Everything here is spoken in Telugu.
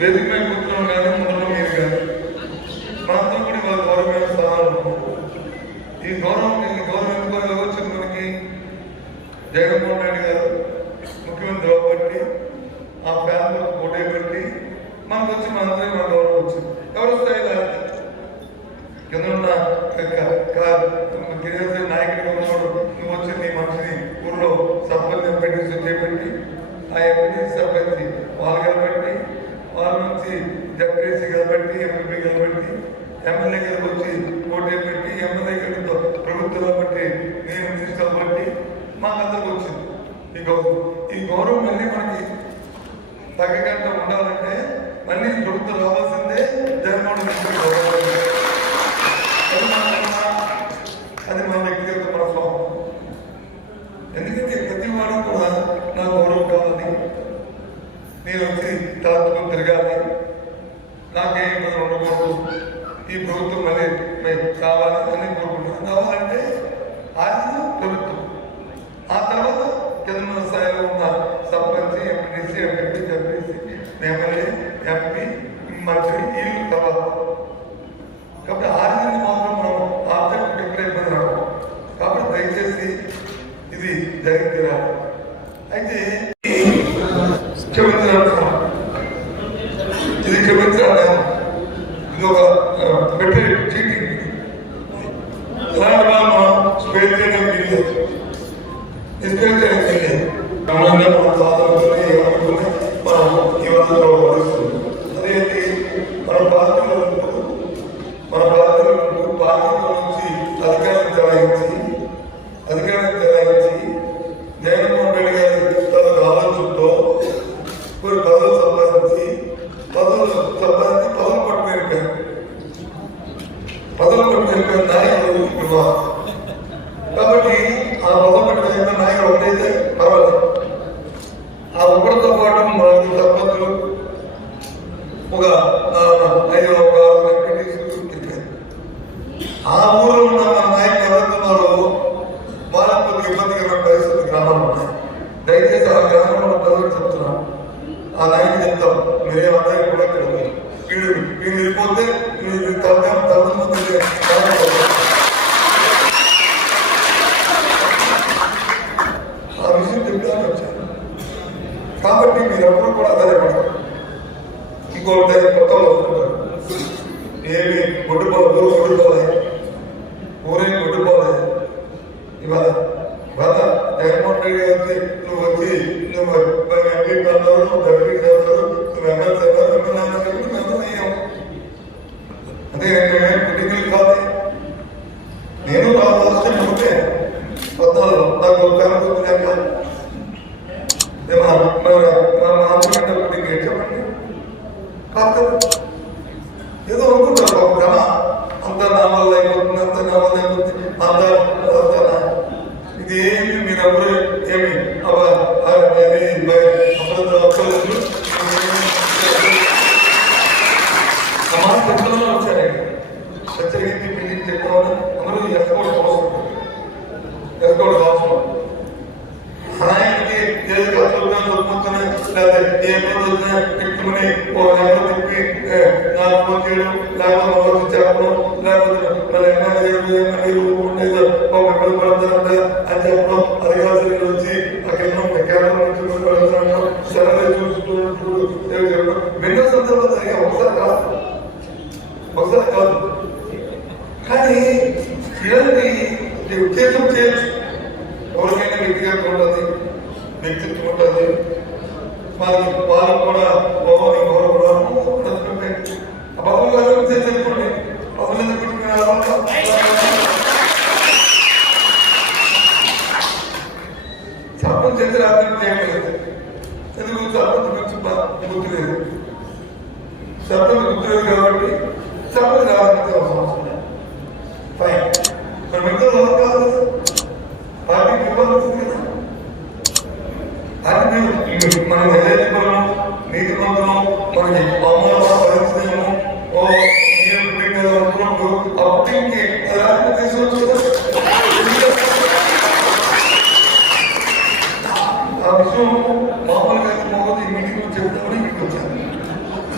వేదిక మీద కూర్చోవడం కానీ ఉండడం మీరు కానీ మనతో కూడా వాళ్ళ గౌరవమైన స్థానాలు ఈ గౌరవం ఎందుకు వచ్చింది మనకి జగన్మోహన్ రెడ్డి గారు ముఖ్యమంత్రి అవ్వబట్టి ఆ ఫ్యామిలీ పోటీ పెట్టి మనకు వచ్చి మనందరికీ మన గౌరవం వచ్చింది. ఎవరు వస్తాయి దానికి కింద ఉన్న నాయకుడిగా ఉన్నాడు నువ్వు వచ్చి నీ మనిషిని ఊళ్ళో సర్పంచ్ ఎంపీటీసీ చేపట్టి ఆ ఎంపీటీసీ సర్పంచ్ వాళ్ళు కలబెట్టి వాళ్ళ నుంచి జడ్పీసీ కలబెట్టి ఎంపీ కలబెట్టి ఎమ్మెల్యే గారికి వచ్చి పోటీ పెట్టి ఎమ్మెల్యే గారితో ప్రభుత్వంలో బట్టి నేను మినిస్టర్ బట్టి మాకందరికి వచ్చింది ఈ గౌరవం మళ్ళీ మనకి తగ్గకుండా ఉండాలంటే మళ్ళీ ప్రభుత్వం రావాల్సిందే జగన్మోహన్ రెడ్డి గౌరవం. అది మన వ్యక్తిగత మనస్వామి. ఎందుకంటే ప్రతి వాడు కూడా నా గౌరవం కావాలి, నేను వచ్చి తలెత్తుకుని తిరగాలి, నాకేం ఇబ్బందులు ఉండకూడదు, ఈ ప్రభుత్వం మళ్ళీ కావాలి అని కోరుకుంటున్నాను. కావాలంటే అది ప్రభుత్వం, ఆ తర్వాత కింద స్థాయిలో ఉన్న sarpanch MPTC MP ZPC MLA MP మంత్రి వీళ్ళు తర్వాత. కాబట్టి ఆర్జీని మాత్రం మనం ఆబ్జెక్ట్ ఎక్కడ ఇబ్బంది రావు. కాబట్టి దయచేసి ఇది జరిగి తీరాలి. అయితే క్షమించాలి, ఇది క్షమించాలి, ఇది ఒక పెట్టే చీటింగ్. ఇలాంటి మనం స్పేర్ చేయడం వీల్లేదు, స్పేర్ చేయడం వీల్లేదు. మన సాధనతోనే ఏమనుకుని మనం ఈ వదలు పడుతుంది. అదేంటి మన బాధ్యతలు పార్టీలో నుంచి అధికారం చెలాయించి జగన్మోహన్ రెడ్డి గారి తన ఆలోచనతో కొన్ని పదవులు సంపాదించి పదవులు పట్టుకుని నాయకులు ఇవ్వాలి. కాబట్టి ఆ పదవులు పట్టుకుని నాయకులు ఒకటైతే పర్వాలేదు. ఆ ఒకటితో పాటు మనకు సర్పంచులు ఒక 5 ఎంపీటీసీలు చెప్పారు. ఆ ఊళ్ళో ఉన్న మన నాయకులు ఎవరుతున్నారో వాళ్ళకి కొద్దిగా ఇబ్బందికరమైన పరిస్థితులు గ్రామాలు ఉన్నాయి. దయచేసి ఆ గ్రామంలో ఉన్న ప్రజలు చెప్తున్నాం, ఆ నాయకులు చెప్తాం, మీరేమందరూ కూడా ఇక్కడ వీళ్ళు వెళ్ళిపోతే ఆ విషయం చెప్తాను వచ్చాను. కాబట్టి మీరెప్పుడు కూడా ఆధారపడతారు. ఇంకోటి కొత్తలో వస్తుంటారు, ఏమి కొట్టుకోవాలి, ఊరే కొట్టుకోవాలి. ఇవాళ జగన్మోహన్ రెడ్డి గారి నువ్వు వచ్చి నువ్వు ఎంపీ అన్నారు, నువ్వు డబ్బీ అన్నారు, నువ్వు ఎమ్మెల్సీ అన్నారు, ఎమ్మెల్యే అయ్యావు. అదే పొలిటికల్ కాదు. నేను రావాల్సిన ముందే 14 నాకు కనుకుంటున్నాక చెప్పండి కాదు ఏదో అనుకుంటారు జన అంత నామల్ అయిపోతుంది, అంత నామల్ అయిపోతుంది, అంత ఇది ఏమి మీరెవరు ఏమి చెప్తున్నా వచ్చారు. సత్యగీతి బిల్డింగ్ చెప్తామని అందరూ ఎస్కోట్ అవసరం. ఆయనకి ఏది ఖర్చులున్నా చదువుతున్నాయి, లేకపోతే ఏ ఇబ్బంది వచ్చినా పెట్టుకుని తిప్పి నాకు ఫోన్ చేయడం, లేకపోతే చెప్పడం, లేకపోతే మన ఎమ్మెల్యే ఉండేదో ఇబ్బంది పడతారంట అని చెప్పడం, అధికారులు వచ్చి అక్కడ కేరళ సరే చూసుకుంటూ ఎన్నో సందర్భాలు ఒకసారి కాదు. కానీ ఇలాంటి ఉద్దేశం చేయొచ్చు. ఎవరికైనా వ్యక్తిగతం ఉంటుంది, వ్యక్తిత్వం ఉంటుంది, వాళ్ళకు కూడా భవని గౌరవం అభావం చేసుకోండి. సర్పంచ్ చేసి రాత్రి చేయలేదు. ఎందుకు సర్పంచ్ గుర్తులేదు, సర్పంచ్ గుర్తులేదు కాబట్టి సర్పంచ్ రావాలంటే అవసరం ఫైన్. మరి మిగతా కాదు పార్టీకి ఇబ్బంది వస్తుంది కదా. అది మనం నిజాయితీపరం, నీతి మంత్రం, మనకి పరిస్థితులు అనుకున్నప్పుడు అప్పటికి తీసుకొచ్చు. ఆ విషయం మామూలుగా ఈ మీటింగ్ చెప్తామని